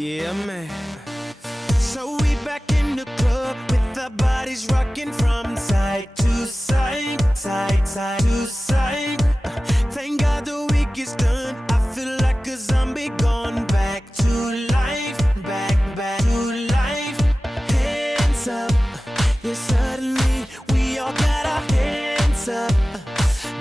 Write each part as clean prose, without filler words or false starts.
Yeah, man. So we back in the club with our bodies rocking from side to side, side to side. Thank God the week is done. I feel like a zombie gone back to life, back to life. Hands up, yeah, suddenly we all got our hands up.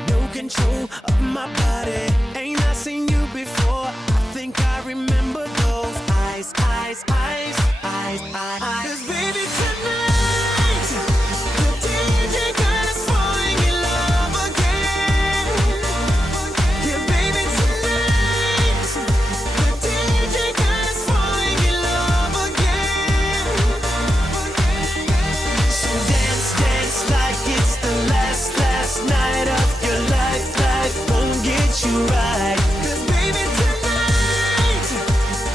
No control of my body. Ain't I seen you before? I think I remember those eyes, eyes, eyes, eyes, eyes. 'Cause baby tonight, the DJ got us falling in love again. Yeah, baby tonight, the DJ got us falling in love again. So dance, dance like it's the last night of your life. Life won't get you right. 'Cause baby tonight,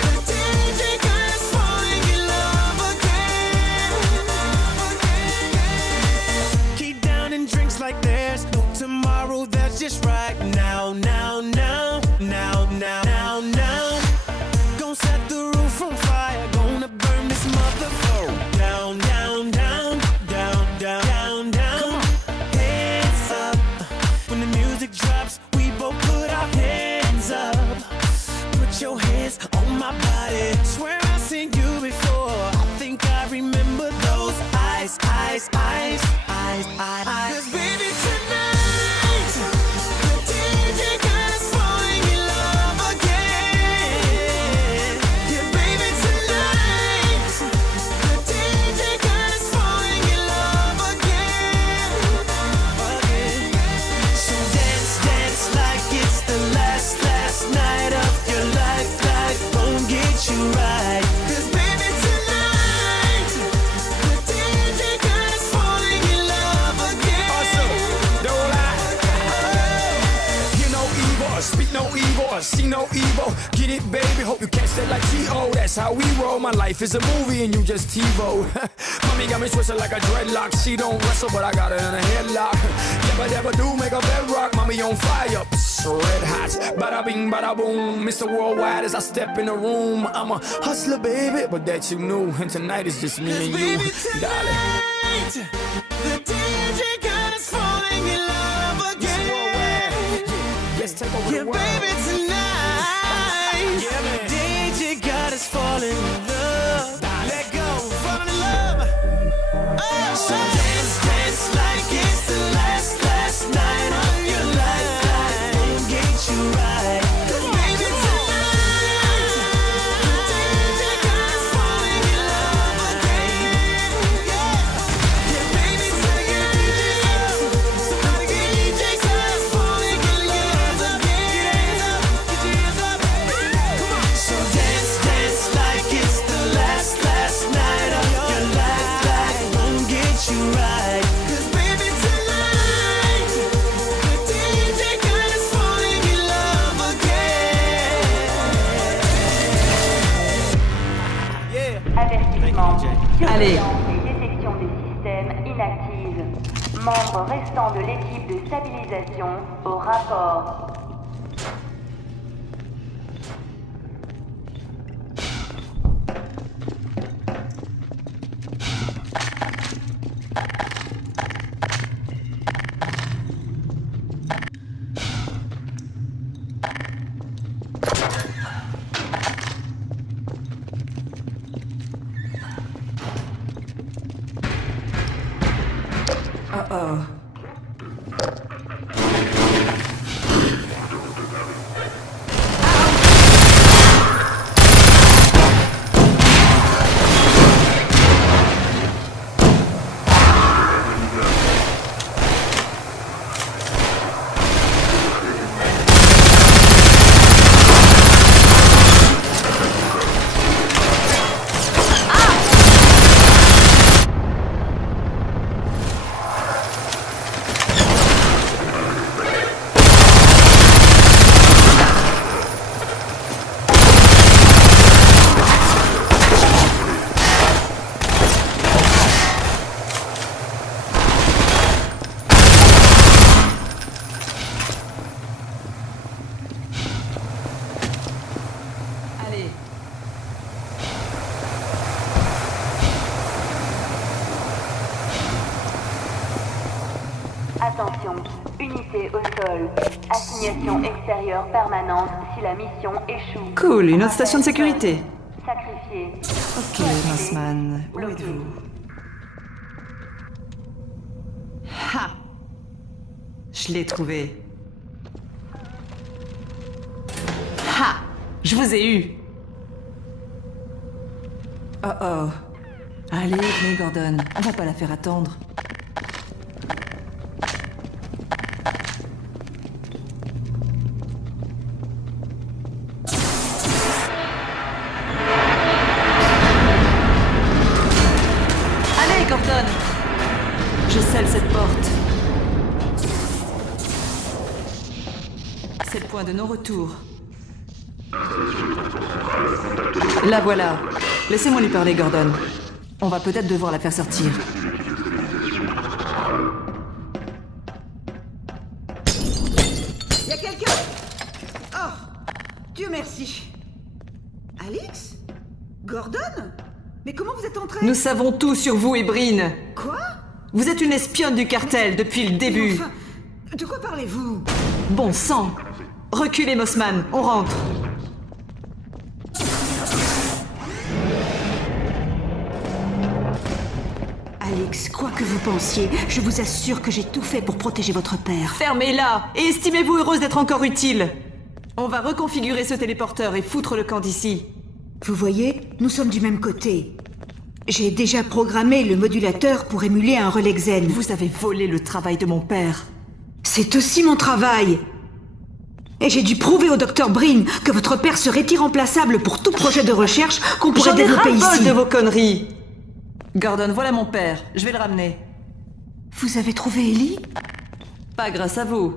the DJ got us falling in love again. Keep down and drinks like there's no tomorrow. That's just right now, now, now, now, now, now, now. Gonna set the roof on fire. Gonna burn this motherfucker down, down, down, down, down, down, down. Hands up. When the music drops, we both put our hands up. Put your hands on my body. Swear I've seen you before. I think I remember those eyes, eyes, eyes, eyes, eyes. 'Cause baby tonight, the DJ got us falling in love again. Yeah, baby tonight, the DJ got us falling in love again. So dance, dance like it's the last night of your life. Life won't get you right. 'Cause baby tonight, the DJ got us falling in love again. Awesome, don't lie. Hear no evil, or speak no evil, or see no evil. Get it, baby, hope you catch that like T.O. That's how we roll. My life is a movie and you just TiVo. Mommy got me twisted like a dreadlock. She don't wrestle, but I got her in a headlock. Never do make a bedrock. Mommy on fire, red hot. Bada bing, bada boom. Mr. Worldwide as I step in the room. I'm a hustler, baby, but that you knew. And tonight is just me and you, Baby darling. tonight, the DJ got us falling in love again. Yes, take over Yeah, the world. baby tonight, Yeah, man. DJ got us falling in love. Let go, falling in love. Oh, so dance, dance like it's the last night of your life. Life won't get you right. 'Cause baby tonight, the DJ got us falling in love again. Yeah, baby tonight, somebody get DJ got us falling in love again. Get your hands up, come on. So dance, dance like it's the last night of your life. Life won't get you right. 'Cause baby tonight, the DJ got us falling in love again. Yeah. Avertissement. Allez. Surveillance et détection des systèmes inactive. Membres restants de l'équipe de stabilisation au rapport. Uh-oh. Unité au sol. Assignation extérieure permanente si la mission échoue. Cool, une autre station de sécurité. Sacrifié. Ok, Mossman, où êtes-vous? Ha! Je l'ai trouvé. Ha! Je vous ai eu. Oh oh. Allez, venez Gordon, on va pas la faire attendre. Allez Gordon! Je scelle cette porte. C'est le point de non-retour. La voilà. Laissez-moi lui parler, Gordon. On va peut-être devoir la faire sortir. Y a quelqu'un? Oh, Dieu merci. Alex? Gordon? Mais comment vous êtes entrés? Nous savons tout sur vous, Ebrine. Quoi? Vous êtes une espionne du cartel depuis le début. Enfin, de quoi parlez-vous? Bon sang. Reculez, Mossman. On rentre. Alex, quoi que vous pensiez, je vous assure que j'ai tout fait pour protéger votre père. Fermez-la et estimez-vous heureuse d'être encore utile. On va reconfigurer ce téléporteur et foutre le camp d'ici. Vous voyez, nous sommes du même côté. J'ai déjà programmé le modulateur pour émuler un relais Xen. Vous avez volé le travail de mon père. C'est aussi mon travail. Et j'ai dû prouver au Dr Breen que votre père serait irremplaçable pour tout projet de recherche qu'on pourrait J'en ai développer ras-le-bol ici. de vos conneries. Gordon, voilà mon père. Je vais le ramener. Vous avez trouvé Ellie? Pas grâce à vous.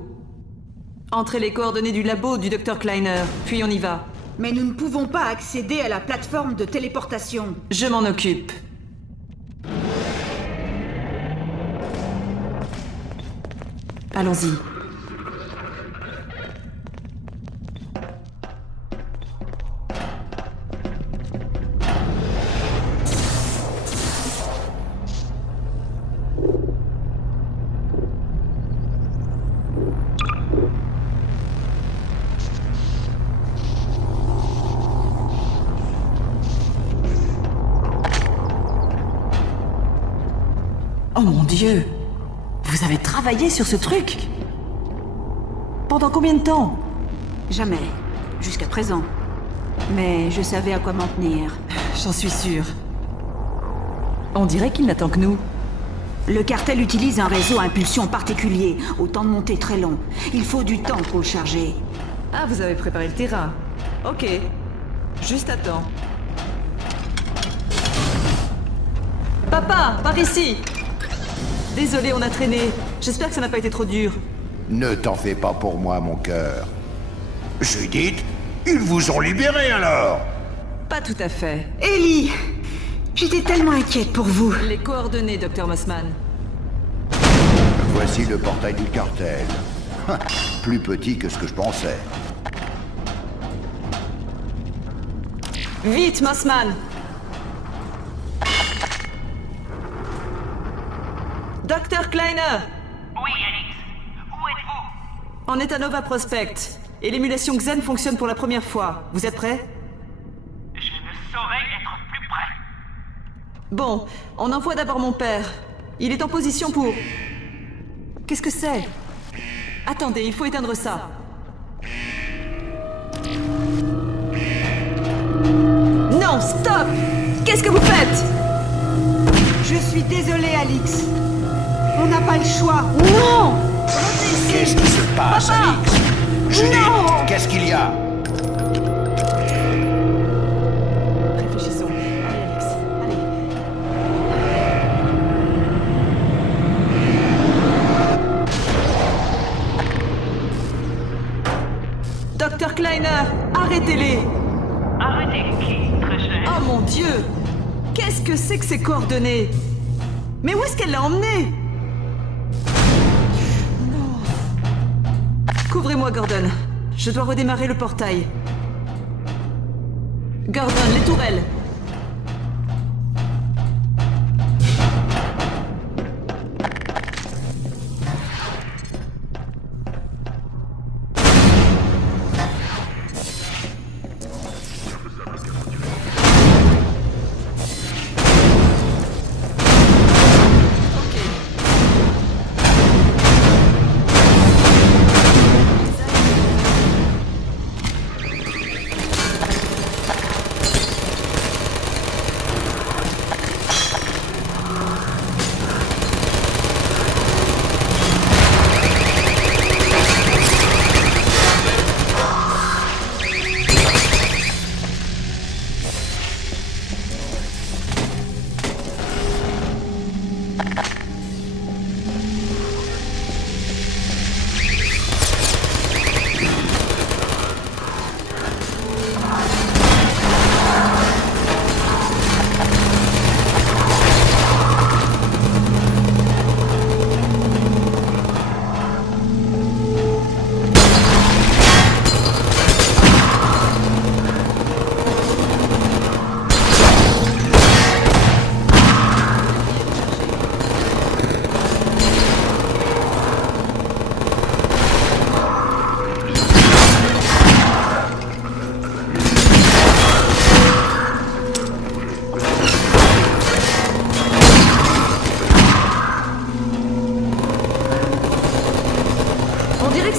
Entrez les coordonnées du labo du Dr Kleiner, puis on y va. Mais nous ne pouvons pas accéder à la plateforme de téléportation. Je m'en occupe. Allons-y. Oh mon Dieu! Vous avez travaillé sur ce truc? Pendant combien de temps? Jamais. Jusqu'à présent. Mais je savais à quoi m'en tenir. J'en suis sûre. On dirait qu'il n'attend que nous. Le cartel utilise un réseau à impulsion particulier, au temps de montée très long. Il faut du temps pour le charger. Ah, vous avez préparé le terrain. Ok. Juste à temps. Papa, par ici! Désolé, on a traîné. J'espère que ça n'a pas été trop dur. Ne t'en fais pas pour moi, mon cœur. Judith, ils vous ont libéré alors? Pas tout à fait. Ellie! J'étais tellement inquiète pour vous. Les coordonnées, Dr Mossman. Voici le portail du cartel. Plus petit que ce que je pensais. Vite, Mossman! Dr Kleiner! Oui, Alex. Où êtes-vous? On est à Nova Prospect. Et l'émulation Xen fonctionne pour la première fois. Vous êtes prêts? Je ne saurais être plus près. Bon, on envoie d'abord mon père. Il est en position pour... Qu'est-ce que c'est? Attendez, il faut éteindre ça. Non, stop! Qu'est-ce que vous faites? Je suis désolée, Alix. On n'a pas le choix. Non! Qu'est-ce qui se passe, Papa! Alix? Judith, Non! qu'est-ce qu'il y a? Réfléchissons. Allez, Alex, allez. Dr Kleiner, arrêtez-les! Arrêtez qui, très cher? Oh mon Dieu! Qu'est-ce que c'est que ces coordonnées? Mais où est-ce qu'elle l'a emmené? Non. Couvrez-moi, Gordon. Je dois redémarrer le portail. Gordon, les tourelles.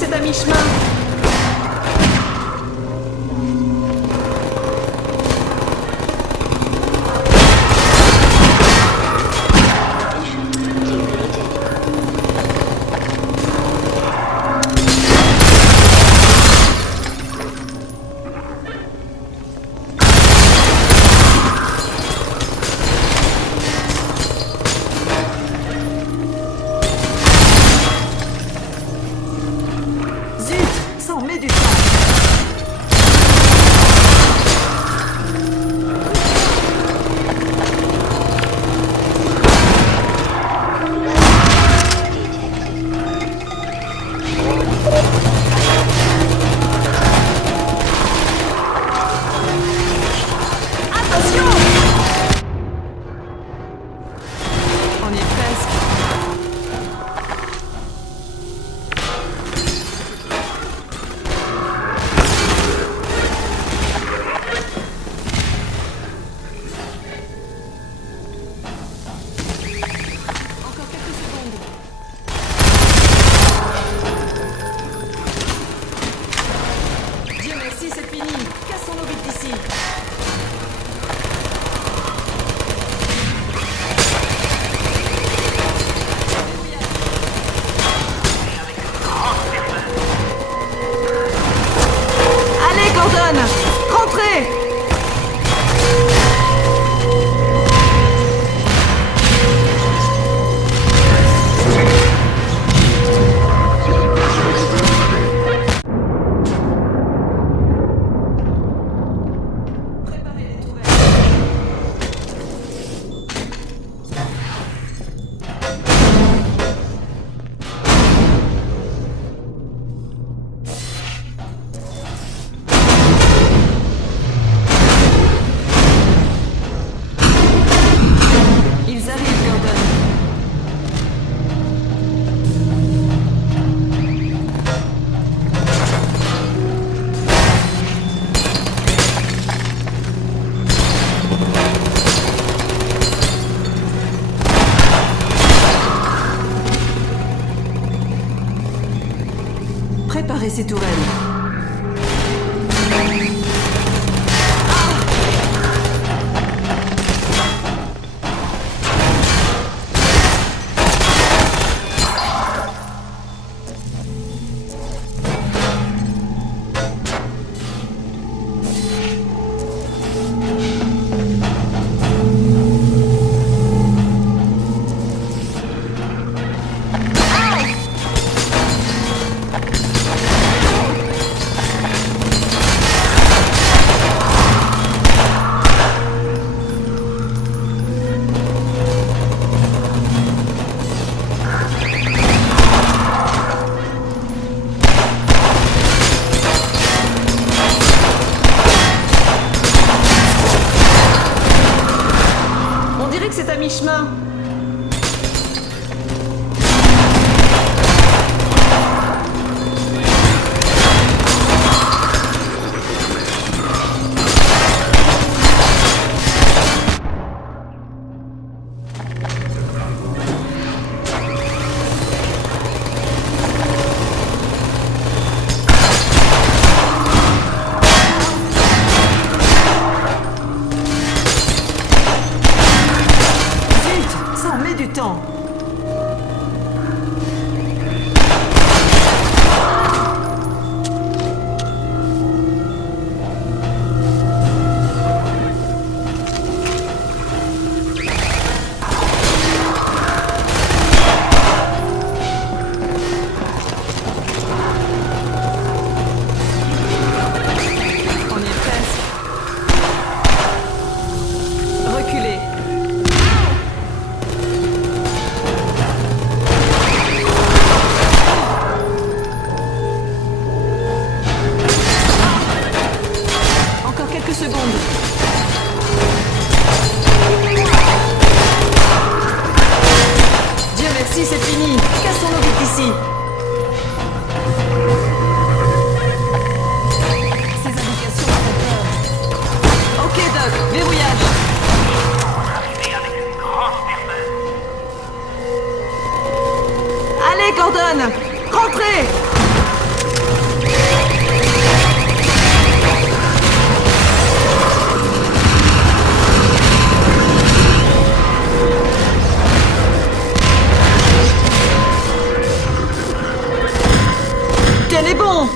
c'est à mi-chemin. Zut, ça en met du temps. Attention! On y est presque. Encore quelques secondes. Dieu merci, c'est fini. Cassons-nous vite d'ici. Allez, Gordon! Rentrez! Préparez les tourelles. Ils arrivent, Gordon. Préparez ces tourelles. On dirait que c'est à mi-chemin. Zut! ciel est bon!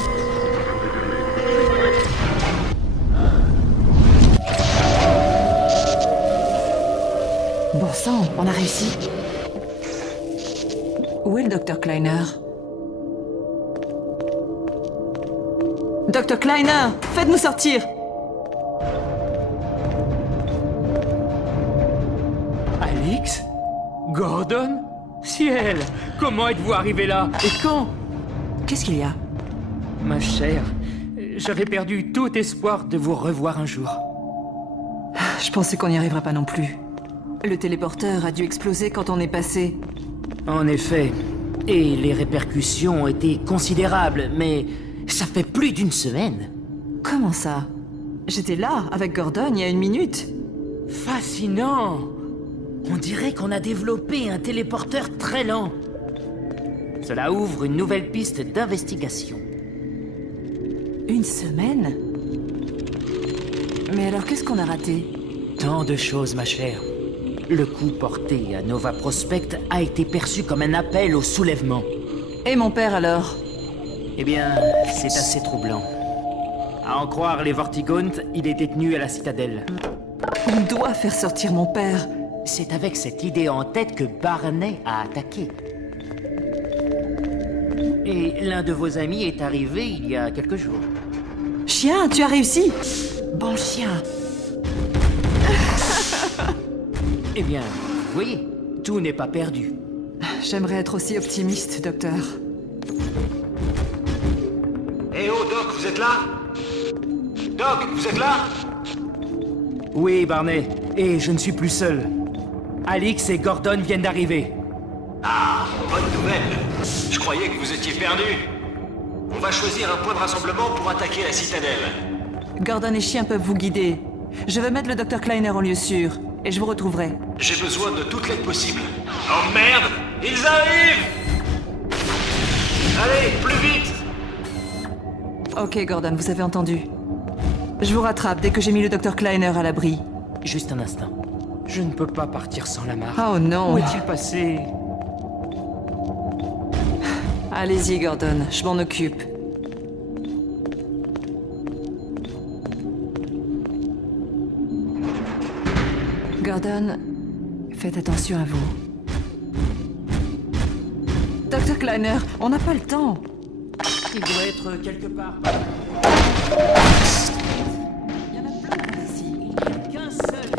Bon sang, on a réussi. Où est le Dr. Kleiner? Dr. Kleiner, faites-nous sortir! Alix? Gordon? Ciel! Comment êtes-vous arrivé là? Et quand? Qu'est-ce qu'il y a? Ma chère, j'avais perdu tout espoir de vous revoir un jour. Je pensais qu'on n'y arriverait pas non plus. Le téléporteur a dû exploser quand on est passé. En effet. Et les répercussions ont été considérables, mais ça fait plus d'une semaine. Comment ça? J'étais là, avec Gordon, il y a 1 minute. Fascinant! On dirait qu'on a développé un téléporteur très lent. Cela ouvre une nouvelle piste d'investigation. 1 semaine? Mais alors qu'est-ce qu'on a raté? Tant de choses, ma chère. Le coup porté à Nova Prospect a été perçu comme un appel au soulèvement. Et mon père alors? Eh bien, c'est assez troublant. À en croire les Vortigaunt, il est détenu à la citadelle. On doit faire sortir mon père. C'est avec cette idée en tête que Barney a attaqué. Et l'un de vos amis est arrivé il y a quelques jours. Chien, tu as réussi? Bon chien. Eh bien, vous voyez, tout n'est pas perdu. J'aimerais être aussi optimiste, docteur. Eh oh, Doc, vous êtes là? Doc, vous êtes là? Oui, Barney, et je ne suis plus seul. Alix et Gordon viennent d'arriver. Ah, bonne nouvelle. Je croyais que vous étiez perdu. On va choisir un point de rassemblement pour attaquer la citadelle. Gordon et Chien peuvent vous guider. Je vais mettre le Dr. Kleiner en lieu sûr, et je vous retrouverai. J'ai besoin de toute l'aide possible. Oh merde! Ils arrivent! Allez, plus vite! Ok, Gordon, vous avez entendu. Je vous rattrape dès que j'ai mis le Dr. Kleiner à l'abri. Juste un instant. Je ne peux pas partir sans Lamar. Oh non! Où est-il passé? Allez-y, Gordon, je m'en occupe. Gordon, faites attention à vous. Dr. Kleiner, on n'a pas le temps. Il doit être quelque part. Il y en a plein ici. Il n'y a qu'un seul.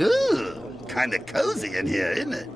Ooh, kind of cozy in here, isn't it?